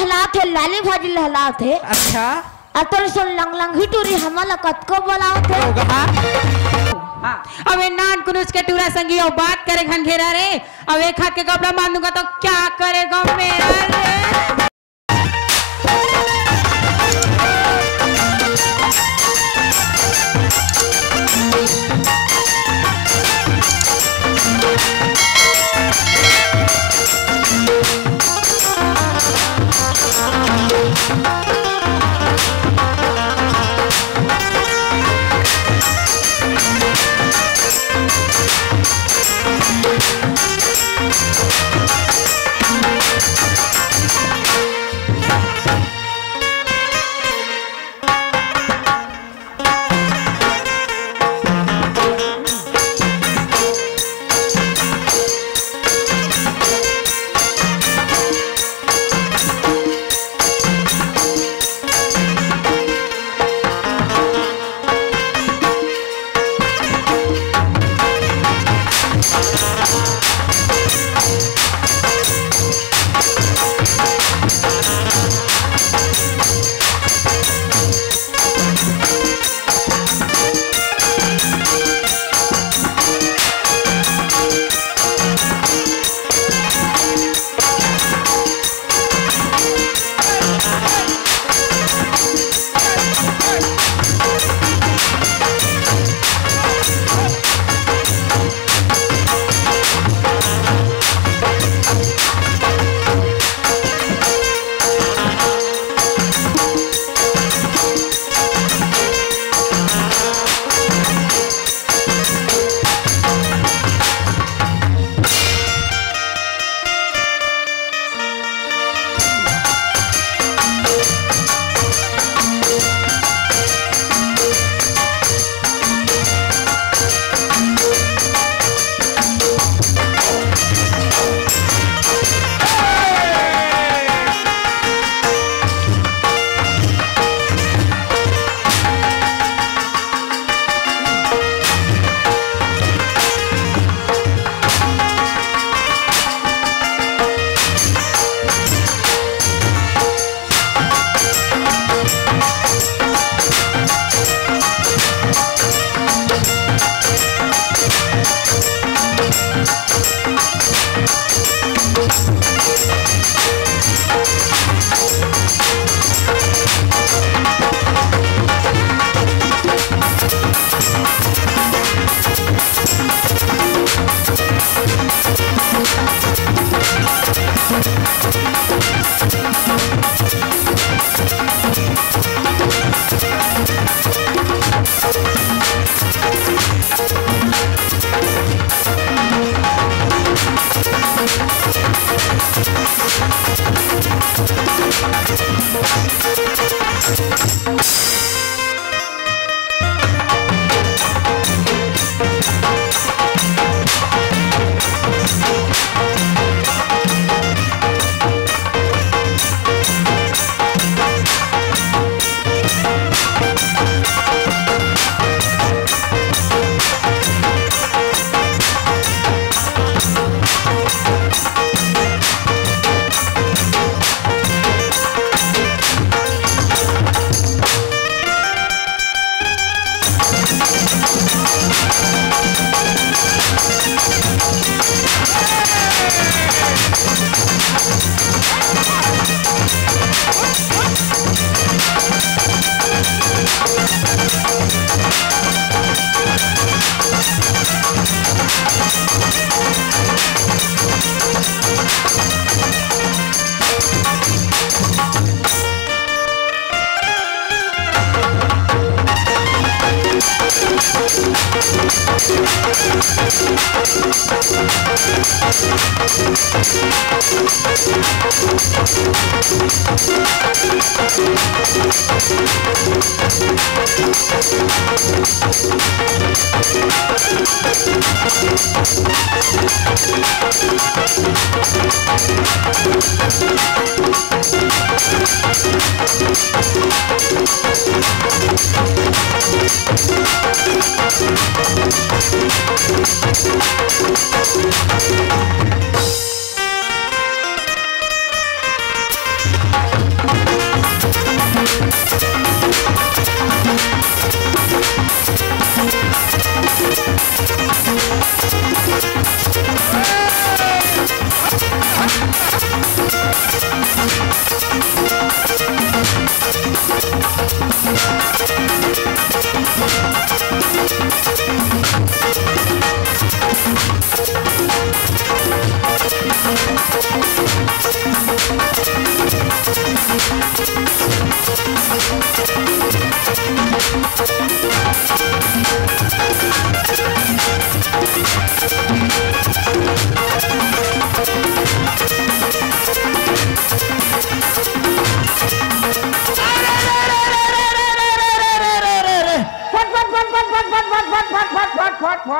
लहलाते लाली भाजी लहलाते। अच्छा अतर सुन lung lung ही टूरी हमला कतको बोलावते। अबे नान कुनुस के टूरा संगी और बात करे घनघेरा रे। अब एक हाथ के कपड़ा बांधूंगा तो क्या करेगा मेरा रे।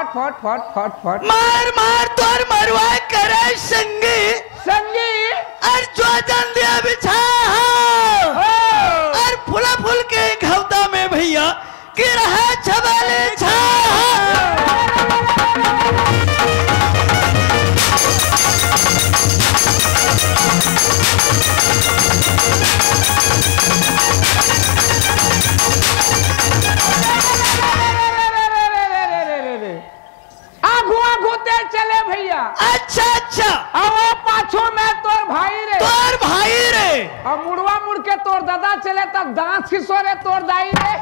फट फट फट फट फट मार मार तोर मरवा करे संगी संगी और जो जन दिया बिछा और फुला फुल के घवता में भैया गिर है छबाले छा चले भैया। अच्छा अच्छा अब वो पाछो में तोर भाई रे अब मुड़वा मुड़ के तोर दादा चले तब दांत खिसो रे तोर दाई रे।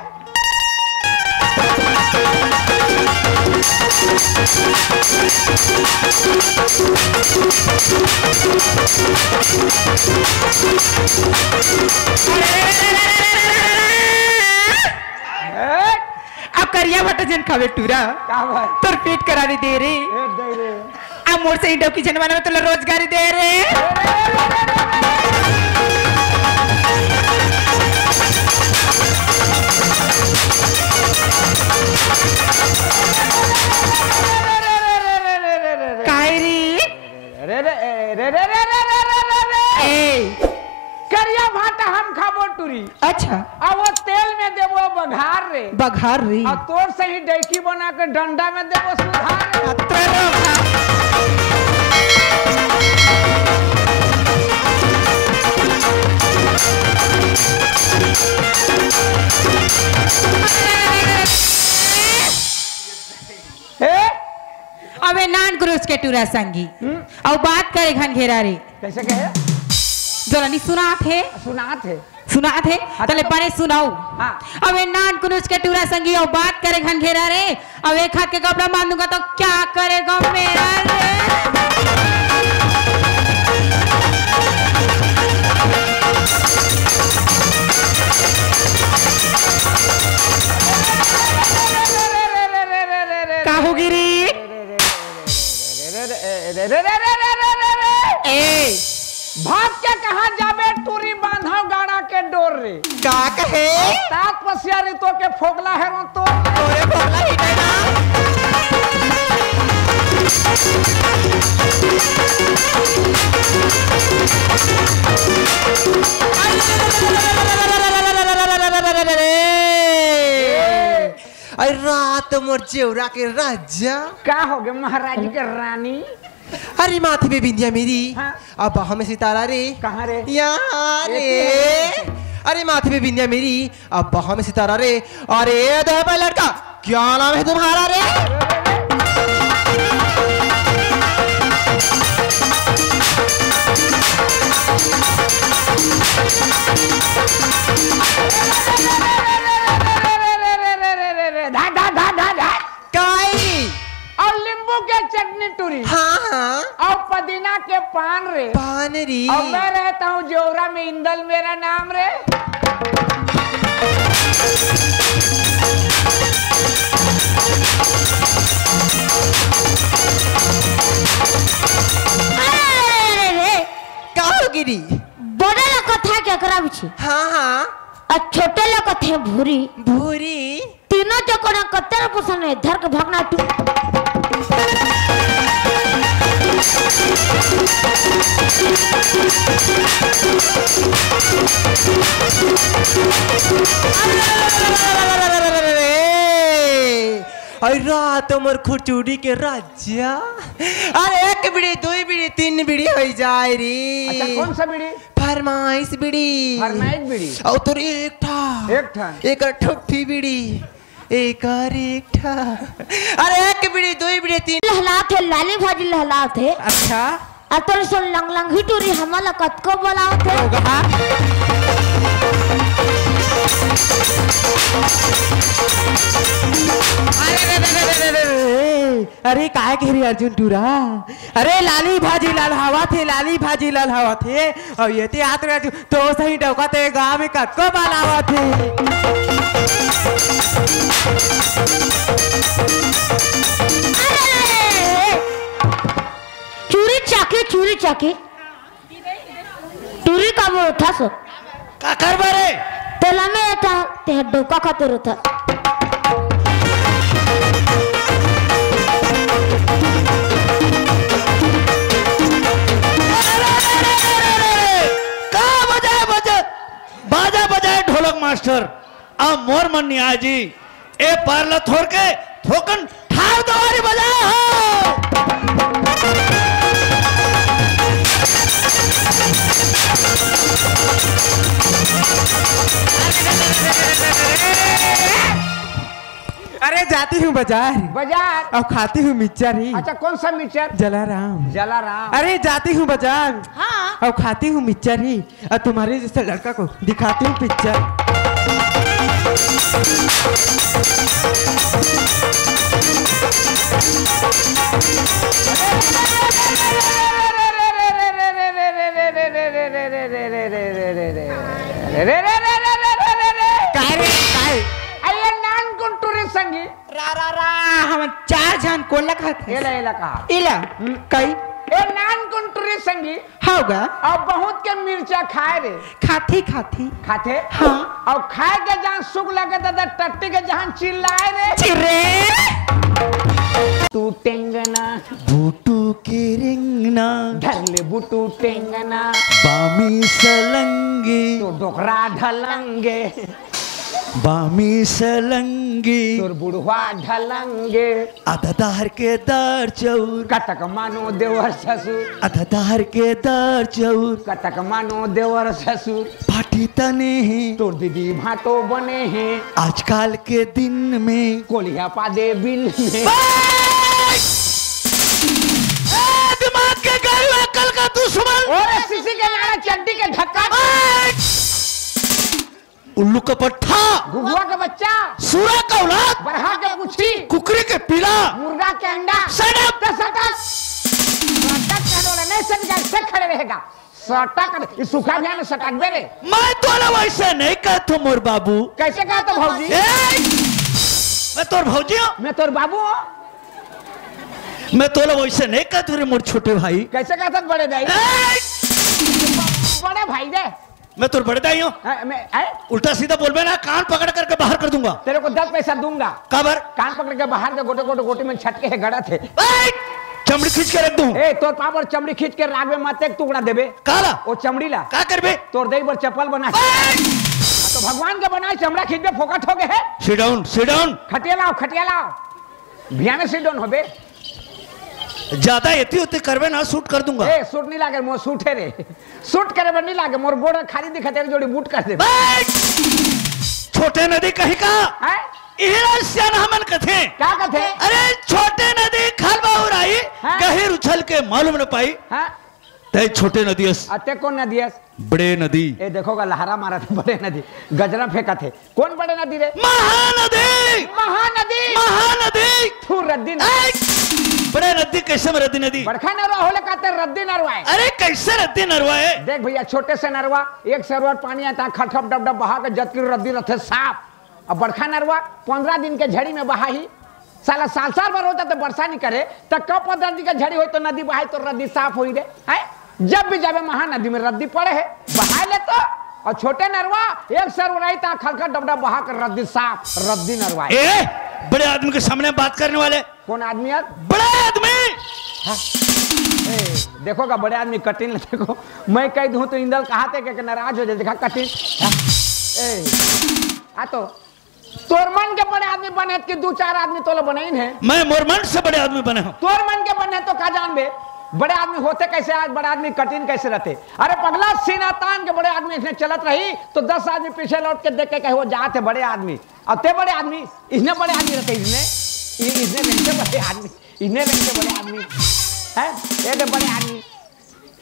अब करिया बट जन खावे टूरा तोर पेट करारी दे रे अब मोर से इंडो किचन में तो रोजगारी दे रे। करिया भाटा हम खाबो टूरी। अच्छा अब वो तेल में देवो बघार रे और तोर से ही डैकी बना के डंडा में देवो सुधार। अबे नान क्रूज के टूरा संगी और बात करे घन घेरा रे कैसे कहे जोरानी सुना थे तले परे सुनाऊ। अबे नान क्रूज के टूरा संगी और बात करे घन घेरा रे अब एक हाथ के कपड़ा मान दूंगा तो क्या करेगा मेरा रे। काहुगिरी भाग के कहा जाबे टूरी बांधा गाड़ा के डोर रे का कहे तात पसिया रे तो के फोगला है रो तो तोरे फोगला हिटे ना अरे रात मोर जेवरा के राजा का हो गए महाराज के रानी। अरे माथे पे बिंदिया मेरी हाँ? अब हमें सितारा रे कहाँ रे यहाँ रे अरे माथे पे बिंदिया मेरी अब हमें सितारा रे। अरे दो लड़का क्या नाम है तुम्हारा रे। और नींबू के चटनी टूरी हाँ और पुदीना के पान रे और मैं रहता हूँ जोरा में इंदल मेरा नाम रे। काहुगिरी बड़ा लोग कथा क्या करा बिछी हाँ और छोटे लोग कथे भूरी भूरी तीनों जो कोना कत्तर पसंद है धर के भागना टू अरे रात मोर खुचुड़ी के राजा। अरे एक बीड़ी दो बीड़ी तीन बीड़ी हो जाए रे। अच्छा कौन सा बीड़ी फरमाइश बीड़ी और तोर एक ठा एक ठुठी बीड़ी एक ठा। अरे एक बीड़ी दो बीड़ी तीन लहलात है लाली भाजी लहलात है। अच्छा अतर सो लंग लंग हिटूरी हमला कतको बोलावत है। अरे काय कह रही अर्जुन टूरा। अरे लाली भाजी लाल हवा थे लाली भाजी लाल हवा थे और ये ते आत अर्जुन तो सही डौका ते गांव में कतको बालावा थे। चूरी चाकी टूरी का वो था सो का कर बारे तेला में था ते डौका खातिर था। मास्टर अब मोर मन नहीं आजी ए पारला थोर के थोकन ठाव दवारी बजा अरे जाती हूँ बाजार बाजार और खाती हूँ मिक्सचर ही। अच्छा कौन सा मिक्सचर? जलाराम। जलाराम। अरे जाती हूँ बाजार हाँ और खाती हूँ मिक्सचर ही और तुम्हारे जैसे लड़का को दिखाती हूँ पिक्चर। संगी रा रा रा हम चार जन कोला खाते एला एला कहा इला कई ए नान कुंटुरी संगी होगा अब बहुत के मिर्चा खाए रे खाती खाती खाते हाँ और खाए के जहाँ सुख लगे तो टट्टी के जहाँ चिल्लाए रे चिरे तू टेंगना बूटू की रिंगना ढले बुटू टेंगना बामी सलंगी तो डोकरा ढलंगे बामी सलंगी तोर बुढ़वा ढलंगे अददार के दार चौर कतक मानो देवर ससुर अददार के दार चौर कतक मानो देवर ससुर पाटी तने हैं तोर दीदी भाटो बने हैं आजकल के दिन में कोलिया पादे बिल में दिमाग के गहरे अकल का दुश्मन और सीसी के नारा चड्डी के धक्का उल्लू का पट्टा गुगुआ का बच्चा सूरा का औलाद बरहा के पूछी कुकरी के पीला मुर्गा के अंडा सटक नहीं सट से खड़े रहेगा सटक इस सूखा भी सटक दे रे मैं तो ना वैसे नहीं कहता मोर बाबू कैसे कहा तो भौजी मैं तोर भौजी हूँ मैं तोर बाबू हूँ मैं तो वैसे नहीं कहता रे मोर छोटे भाई कैसे कहा था बड़े भाई बड़े भाई दे मैं तोर बड़े दाई हूँ उल्टा सीधा बोलबे ना कान पकड़ करके बाहर कर दूंगा तेरे को 10 पैसा दूंगा कबर कान पकड़ के बाहर के गोटे गोटे गोटे में छटके है गड़ा थे चमड़ी खींच के रख दूं ए तोर पाप और चमड़ी खींच के राग में मत एक टुकड़ा देबे काला ओ चमड़ी ला का करबे तोर देई पर चप्पल बना तो भगवान के बनाए चमड़ा खींच के फोकट हो गए है सिट डाउन खटिया लाओ भियाने सिट डाउन होबे ज्यादा एती होते करबे ना सूट कर दूंगा ए सूट नहीं लागे मोर सूट है रे सूट करे बन नहीं लागे मोर गोड़ खाली दिखते रे जोड़ी बूट कर दे छोटे नदी कहीं का हैं इहरा सियान हमन कथे क्या कथे अरे छोटे नदी खलबा उराई गहिर उछल के मालूम न पाई हैं ते छोटे नदीस अते कौन नदी है बड़े नदी ए देखोगा लहरा मारा थे बड़े नदी गजरा फेंका थे कौन बड़े नदी रे महानदी तू रद्दी बड़े नदी कैसे में रद्दी नदी बड़खा नरवा होले कहते रद्दी नरवा है अरे कैसे रद्दी नरवा है देख भैया छोटे से नरवा एक सरवर पानी आता खटखप डब डब बहा के जत की रद्दी रहते साफ अब बड़खा नरवा 15 दिन के झड़ी में बहा ही साला साल भर होता तो वर्षा नहीं करे तो कब 15 दिन के झड़ी हो तो नदी बहाई तो रद्दी साफ हो रहे है जब भी जावे महानदी में रद्दी पड़े है बहा ले तो और छोटे नरवा एक सरवर था खटखप डब डब बहा कर रद्दी साफ रद्दी नरवा बड़े आदमी के सामने बात करने वाले कौन आदमी है बड़े आदमी देखोगा बड़े आदमी कटिन देखो मैं कह दूं तो इंदल कहाते के नाराज हो जाए देखा कटिन आ तो तोर मन के बड़े आदमी बने कि 2-4 आदमी तो बने ही है मैं मोरमन से बड़े आदमी बने हूं तोर मन के बने तो का जान बे बड़े आदमी होते कैसे आज बड़े आदमी कठिन कैसे रहते अरे पगला सीना तान के बड़े आदमी इसने चलत रही तो 10 आदमी पीछे लौट के देख के कहे वो जाते बड़े आदमी अब ते बड़े आदमी इसने बड़े आदमी रहते इसने बड़े आदमी इन्हें बड़े आदमी है ये तो बड़े आदमी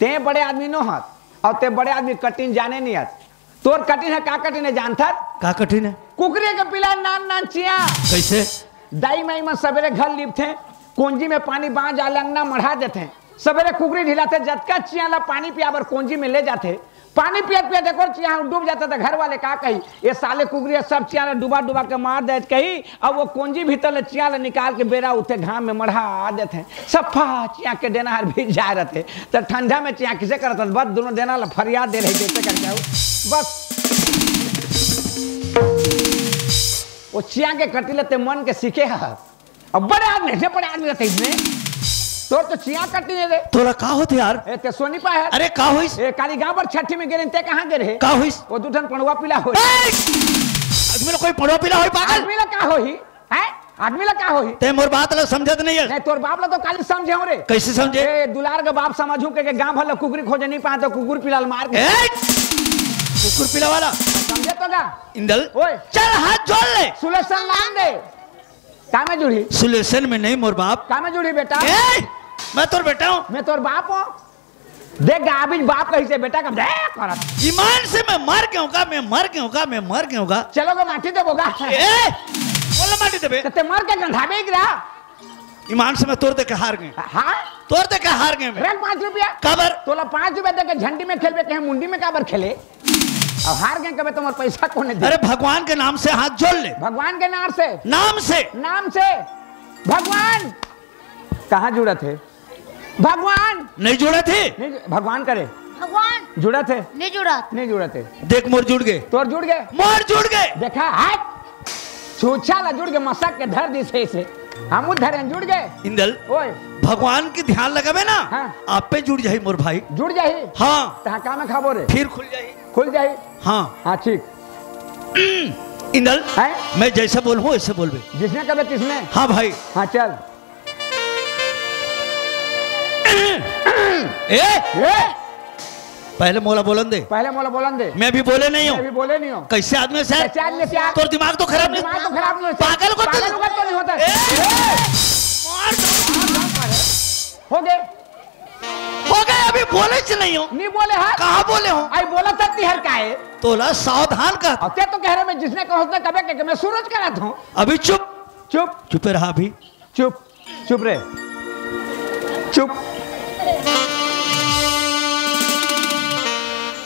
ते बड़े आदमी नो हत और ते बड़े आदमी कठिन जाने नहीं हत तोर कठिन है का कठिन है जानता का कठिन है कुकरी के पिला नान चिया कैसे दाई माई में सवेरे घर लिपते कुंजी में पानी बांध अलंगना मढ़ा देते सवेरे कुकरी ढिलाते जतका चिया ला पानी पियाबर कुंजी में ले जाते पानी पियत पियत देखो चिया डूब जाता था घर वाले का कही ये साले कुकरी सब चिया डुबा डुबा के मार दे कही अब वो कुंजी भीतर चिया निकाल के बेरा उठे घाम में मढ़ा देते सफा चिया के देना भीज जा रहे थे तो ठंडा में चिया किसे करता बस दोनों देना फरियाद दे रहे जैसे करके बस वो चिया के कटी लेते मन के सीखे है अब बड़े आदमी रहते इसमें तोर तो चिया कटनी है रे। तोरा का होते यार? ए ते सोनी पा है। अरे का होइस? ए काली गांव पर छठी में गिरे ते कहां गिरे? का होइस? वो दूठन पणवा पीला हो। आदमी लो कोई पड़वा पीला होई पागल? आदमी ला का होही? हैं? आदमी ला का होही? ते मोर बात ला समझत नहीं है। नहीं तोर बाप ला तो काली समझे हो रे। कैसे समझे? ए दुलार के बाप समझू के गांव भर ला कुकुरी खोजे नहीं पा तो कुकुर पिलाल मार के। कुकुर पीला वाला समझे तो का? इंदल ओए चल हाथ जोड़ ले। सुलेशन लान दे। का में जुड़ी? सुलेशन में नहीं मोर बाप। का में जुड़ी बेटा? मैं तोर बेटा हूँ। मैं तोर बाप हूँ। देख गाबिज बाप कहीं से बेटा कब देख करत। ईमान से मैं मर गया हूँ मैं मर गया हूँ मैं मर गया हूँ। चलोगे माटी दे बोगा। बोला माटी दे बे। ते मर के गंधाबे गिरा। ईमान से मैं तोड़ दे के हार गए। हाँ? तोड़ दे के हार गए मैं। रख 5 रुपया। काबर? तोला 5 रुपया दे के झंडी में खेलबे कहीं मुंडी में काबर खेले? और हार गए कबे तुम्हारे पैसा कौन दे? अरे भगवान के नाम से हाथ जोड़ ले। भगवान के नाम से। नाम से। नाम से। भगवान कहाँ जुड़ा थे? भगवान नहीं जुड़े थे। नहीं भगवान करे। भगवान जुड़ा थे? नहीं जुड़ा। नहीं जुड़ा थे। देख मोर जुड़ गए। तोर जुड़ गए। मोर जुड़ गए। देखा है? छूछा ला जुड़ के मसक के धर दी से हम धरे जुड़ गए। इंदल ओए भगवान की ध्यान लगावे ना। हाँ। आप पे जुड़ जाही मोर भाई। जुड़ जाही। हाँ। तहाँ का में खाबो रे? फिर खुल जाही। खुल जाही। हाँ। हाँ ठीक। इंदल है? मैं जैसा बोलूं वैसे बोलबे। जिसने कबे तिसने। हाँ भाई। हाँ चल। ए पहले मोला बोलन दे। पहले मोला बोलन दे। मैं भी बोले नहीं मैं भी हूँ। बोले नहीं हूँ। कैसे आदमी से? कैसे आदमी से? तोर दिमाग तो खराब नहीं। दिमाग तो खराब नहीं होता। पागल को तो नहीं होता। हो गए। हो गए अभी बोले से नहीं हो। नहीं बोले हाँ? कहाँ बोले हो? आई बोला था तिहर का है। तोला सावधान कर। अब ते तो कह रहे मैं जिसने कहा उसने कबे के मैं सूरज करा था। अभी चुप चुप चुप रहा अभी। चुप चुप रे चुप।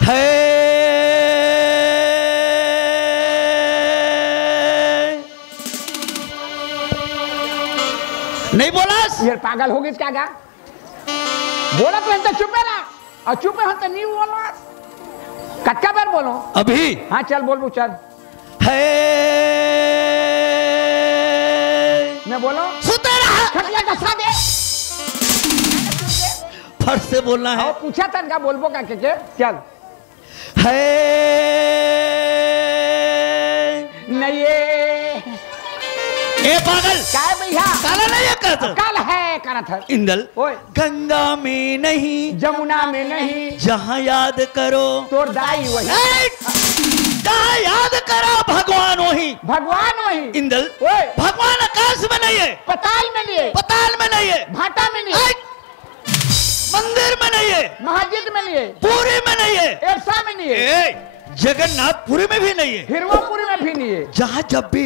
है नहीं बोला? ये पागल हो गई क्या गा? बोला तो चुप है ना। और चुप है तो नहीं बोला। कच्चा बार बोलो अभी। हाँ चल बोल चल। है मैं बोलो सुते रहा। खटिया कसा दे। फट से बोलना है। पूछा था क्या बोलबो का के चल। है नहीं ए पागल क्या है भैया? काला नहीं है कहता। कल है करा था। इंदल ओए गंगा में नहीं जमुना में नहीं जहाँ याद करो तोर दाई वही। जहाँ याद करो भगवान वही। भगवान वही। इंदल ओए भगवान आकाश में नहीं है। पताल में नहीं है। पताल में नहीं है। भाटा में नहीं है। मंदिर में नहीं है। मस्जिद में नहीं है। पूरी में नहीं है। एरसा में नहीं है। जगन्नाथपुरी में भी नहीं है। हिरवापुरी में भी नहीं है। जहाँ जब भी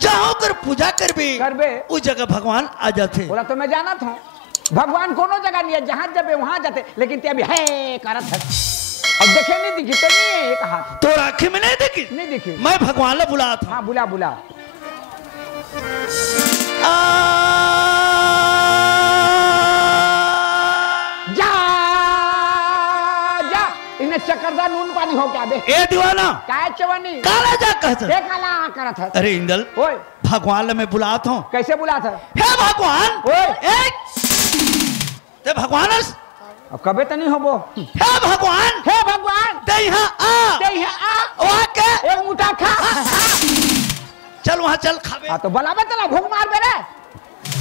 जहाँ कर पूजा कर भी करबे उस जगह भगवान आ जाते। बोला तो मैं जाना था भगवान कोनो जगह नहीं है। जहाँ जब वहां जाते लेकिन ते अभी है करत है। अब देखे नहीं दिखी तो नहीं है एक हाथ। तो आंखें में नहीं दिखी? नहीं दिखी। मैं भगवान ला बुला था। हाँ बुला बुला। जा जा इन्हें चक्करदार नून पानी हो क्या बे? ए दीवाना काय चवनी काला जा कहता। देख काला करत है। अरे इंदल ओए भगवान ला मैं बुलाता हूँ। कैसे बुला था? हे भगवान ओए ते भगवान अब कबे तो नहीं होबो। हे भगवान हे भगवान ते यहाँ आ ते यहाँ आ वहाँ के एक मुठा खा। चल वहाँ चल खावे। हाँ तो बलाबे तला भूख मार बे रे।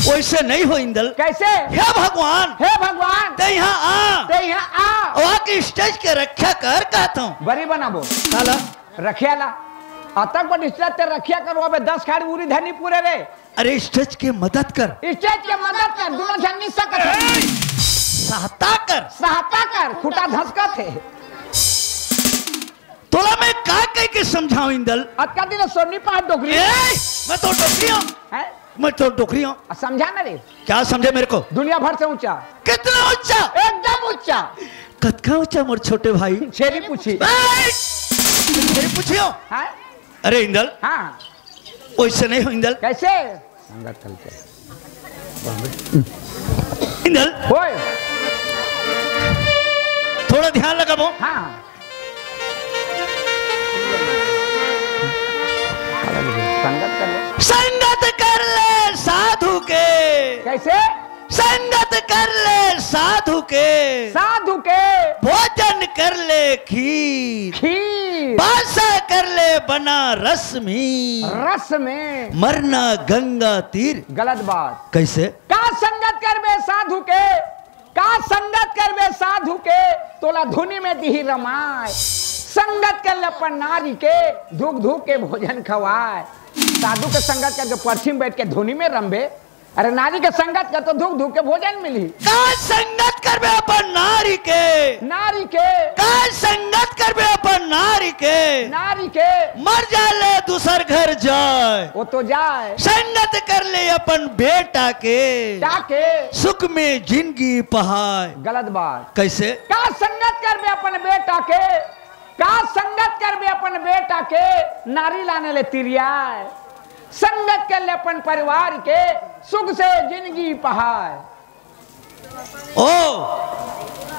वैसे नहीं हो इंदल। कैसे? हे भगवान हे भगवान ते यहाँ आ ते यहाँ आ वहाँ की स्टेज के रक्षा कर कहता हूँ। बरी बनाबो साला रखिया ला अतक पर स्टेज ते रखिया करो। अबे 10 खाड़ी उरी धनी पूरे रे। अरे स्टेज के मदद कर। स्टेज के मदद कर दोनों जन नहीं सकत। सहायता कर। सहायता कर खुटा धसका थे। तोला मैं का कह के समझाऊं इंदल? अतका दिन सोनी पास डोकरी मैं तो डोकरी हूँ। है मैं तो डोकरी हूँ। समझा ना रे। क्या समझे मेरे को? दुनिया भर से ऊंचा। कितना ऊंचा? एकदम ऊंचा। कतका ऊंचा मोर छोटे भाई? छेरी पूछी। छेरी पूछियो। है अरे इंदल हाँ वैसे नहीं हो इंदल। कैसे? संगत चलते इंदल ओए थोड़ा ध्यान लगाबो। हाँ संगत कर ले। संगत कर ले साधु के। कैसे? संगत कर ले साधु के, साधु के भोजन कर ले खीर, खीर बासा कर ले बना रस में, रस में मरना गंगा तीर। गलत बात। कैसे? का संगत करबे साधु के, का संगत करबे साधु के, तोला धुनी में दिही रमाय। संगत कर ले अपन नारी के, धूक धूक के भोजन खवाए। साधु के संगत करके परछी में बैठ के धुनी में रंबे, अरे नारी के संगत कर तो धूक धूक के भोजन मिली। का संगत करबे अपन नारी के, नारी के का संगत करबे अपन नारी के, नारी के मर जाले दूसर घर जाए। वो तो जाए। संगत कर ले अपन बेटा के, जाके सुख में जिंदगी पहाए। गलत बात। कैसे? का संगत करबे अपन बेटा के, का संगत करबे अपन बेटा के, नारी लाने ले तिरियाए। संगत कर ले अपन परिवार के, सुख से जिंदगी पहाए। ओ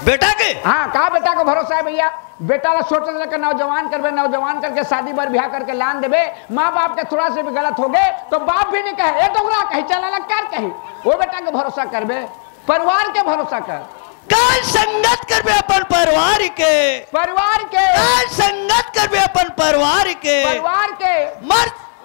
बेटा के, हाँ का बेटा को भरोसा है भैया। बेटा ला सोच के नौजवान करबे, नौजवान करके शादी बर ब्याह करके लान देबे। माँ बाप के थोड़ा से भी गलत हो गए तो बाप भी नहीं कहे, ए डोगरा कही चल अलग कर कही। वो बेटा के भरोसा करबे, परिवार के भरोसा कर। का संगत करबे अपन परिवार के, परिवार के का संगत करबे अपन परिवार के, परिवार के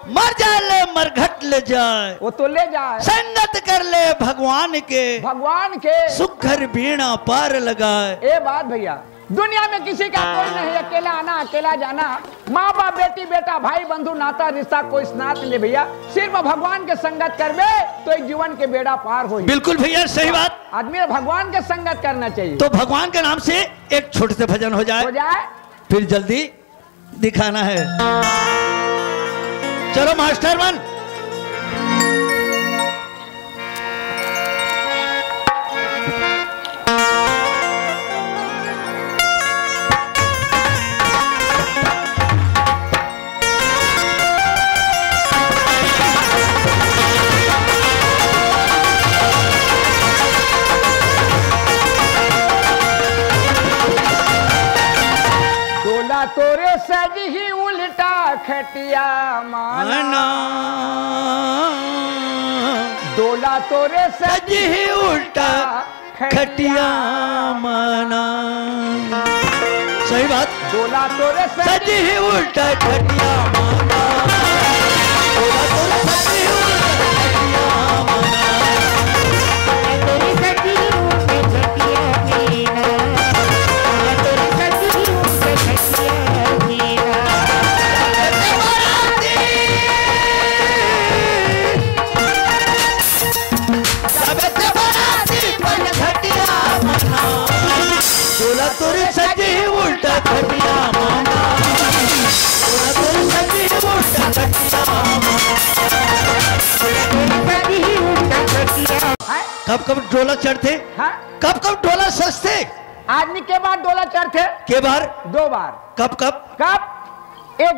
मर जाले मरघट ले जाए। वो तो ले जाए। संगत कर ले भगवान के, भगवान के सुख घर बीणा पार लगाए। ए बात भैया, दुनिया में किसी का कोई नहीं, अकेला आना अकेला जाना। माँ बाप बेटी बेटा भाई बंधु नाता रिश्ता कोई स्नात नहीं भैया। सिर्फ भगवान के संगत करबे तो एक जीवन के बेड़ा पार हो। बिल्कुल भैया सही बात। आदमी भगवान के संगत करना चाहिए। तो भगवान के नाम से एक छोटे से भजन हो जाए, फिर जल्दी दिखाना है। चलो मास्टर मन। तोरे सज ही उल्टा खटिया माना, डोला तोरे सज ही उल्टा खटिया माना। सही बात। डोला तोरे सज ही उल्टा खटिया माना, डोला तोरे सज ही उल्टा खटिया तोरे सजी उल्टा खटिया माना, तोरे सजी उल्टा खटिया माना। कब कब डोला चढ़ते, कब कब डोला सजते? आदमी के बाद डोला चढ़ते के बार? 2 बार। कब कब? कब एक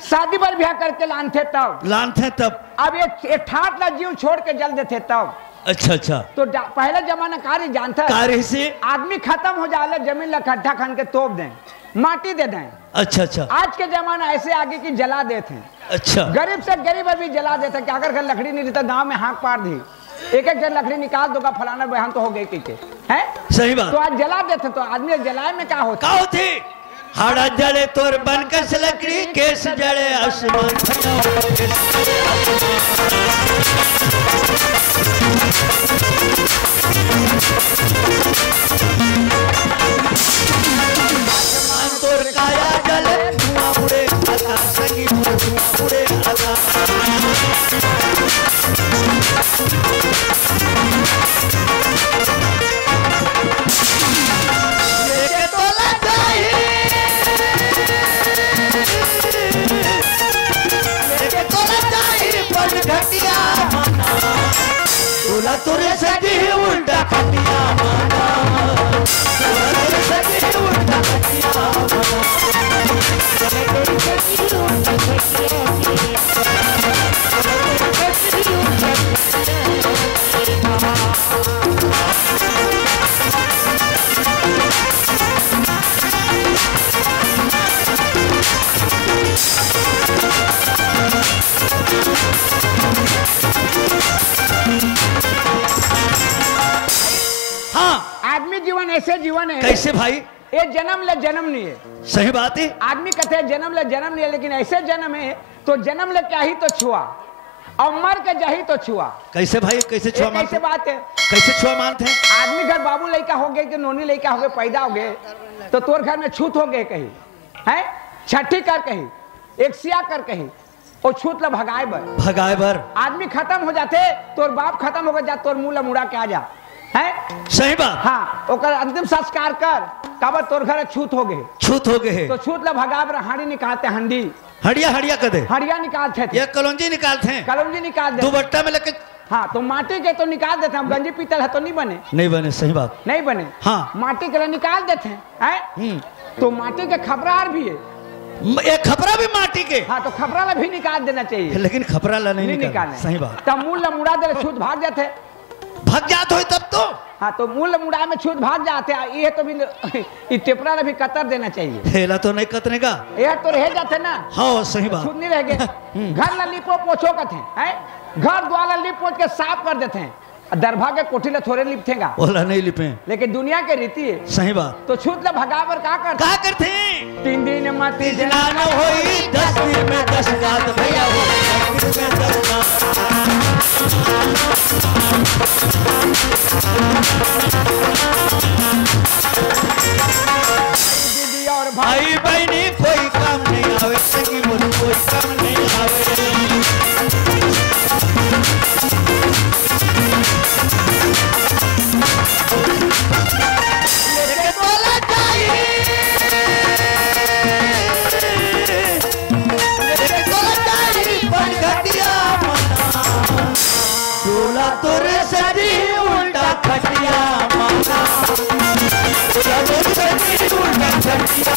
शादी पर ब्याह करके लानते तब, लानते तब। अब ये ठाट ला जीव छोड़ के जल देते तब। अच्छा अच्छा। तो पहले जमाना कार्य जानता है, कार्य से आदमी खत्म हो जाए जमीन ला खड्डा खान के तोप दें, माटी दे दें। अच्छा अच्छा। आज के जमाना ऐसे आगे की जला देते हैं। अच्छा। गरीब से गरीब भी जला देते हैं कि अगर घर लकड़ी नहीं रहता गांव में हाँक पार दी, एक एक जन लकड़ी निकाल दोगा फलाना बहन तो हो गई के है। सही बात। तो आज जला देते, तो आदमी जलाए में क्या होता? क्या होती? हाड़ा जड़े तोर बनकस लकड़ी, केस जड़े आसमान। तोर काया जले धुआं उड़े आकाश, संगी धुआं उड़े आकाश। लेके तोला चाहिए, लेके तोला चाहिए पर घटिया माना, तोला तोरे सजी उल्टा खटिया माना, तोला तोरे सजी उल्टा खटिया माना। कैसे जीवन है। कैसे भाई? ये जन्म ले जन्म नहीं है। सही बात है। आदमी कहते हैं जन्म ले जन्म नहीं है, लेकिन ऐसे जन्म है तो जन्म ले क्या ही तो छुआ और मर के जही तो छुआ। कैसे भाई? कैसे छुआ मानते? कैसे बात है? कैसे छुआ मानते हैं? आदमी घर बाबू लड़का हो गए कि नोनी लड़का हो गए, पैदा हो गए तो तोर घर में छूत हो गए कहीं है, छठी कर कहीं, एक सिया कर कहीं, और छूत ला भगाए बर आदमी खत्म हो जाते, तोर बाप खत्म हो गया, तोर मुंह ला मुड़ा के आ जा है। सही बात। हाँ, ओकर अंतिम संस्कार कर, काबर तोर घर छूत हो गए, तो छूत ला भगा बर हाड़ी निकालते, हंडी हड़िया कदे हड़िया निकालते थे, या कलौंजी निकालते हैं, कलौंजी निकाल दे, दुपट्टा में लेके। हाँ, तो माटी के तो निकाल देते हैं, गंजी पीतल है तो नहीं बने। सही बात, नहीं बने। हाँ, माटी के निकाल देते हैं। तो माटी के खपरार भी है, एक खपरा भी माटी के। हाँ, तो खपरा ला भी निकाल देना चाहिए, लेकिन खपरा ला नहीं निकालना। सही बात। तब मूल ला मुड़ा दे, छूत भाग जाते, भाग जाते हो तब तो। हाँ, तो मूल मुड़ा में छूत भाग जाते, ये तो भी टेपरा ला भी कतर देना चाहिए। हेला तो नहीं कतने का, ये तो रह जाते ना। हाँ सही बात। छूत नहीं रह गए। घर ला लिपो पोछो करते हैं, घर द्वारा लिप पोछ के साफ कर देते हैं, दरभा के कोठी ला थोड़े लिपथेगा, ओला नहीं लिपे, लेकिन दुनिया के रीति है। सही बात। तो छूत ला भगावर का करते हैं? 3 दिन मती जलान होई, 10 दिन में 10 रात भैया हो, 10 दिन में 10 दीदी और भाई बहनी कोई काम नहीं आवे, संगी मुझ कोई काम नहीं आवे। लेके बोला चाहिए, लेके बोला चाहिए पर घटिया मना, बोला तोरे सजी उल्टा खटिया मना, बोला तोरे सजी उल्टा खटिया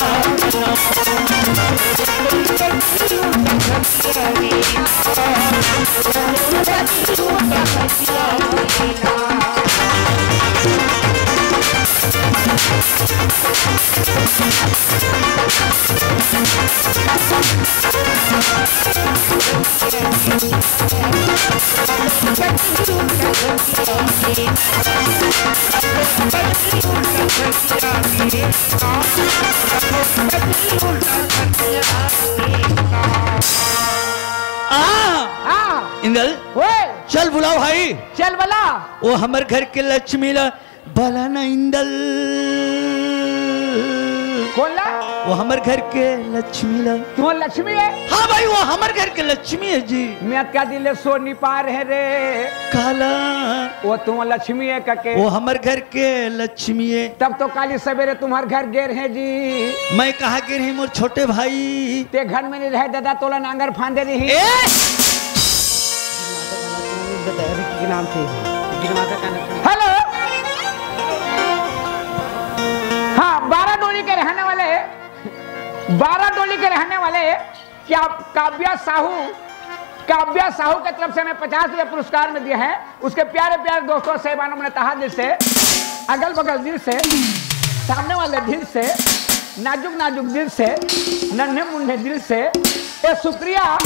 इंदल, चल बुलाओ भाई, चल बला, वो हमारे घर के लक्ष्मी ला बला ना इंदल। कौन ला? वो हमारे घर के लक्ष्मी ला। तू लक्ष्मी है? हाँ भाई, वो हमारे घर के लक्ष्मी है जी। मैं क्या दिले सोनी पार है रे काला, वो तुम लक्ष्मी है कके? वो हमारे घर के लक्ष्मी है। तब तो काली सवेरे तुम्हारे घर गेर है जी। मैं कहा गिर ही मोर छोटे भाई, ते घर में नहीं रहे दादा, तोला नांगर फांदे रही। नाम थे हेलो, हाँ, 12 डोली के रहने वाले, 12 डोली के रहने वाले क्या काव्या साहू की तरफ से मैं 50 रुपये पुरस्कार में दिया है। उसके प्यारे प्यारे दोस्तों साहिबानों ने तहा दिल से, अगल बगल दिल से, सामने वाले दिल से, नाजुक नाजुक दिल से, नन्हे मुन्ने दिल से, ये शुक्रिया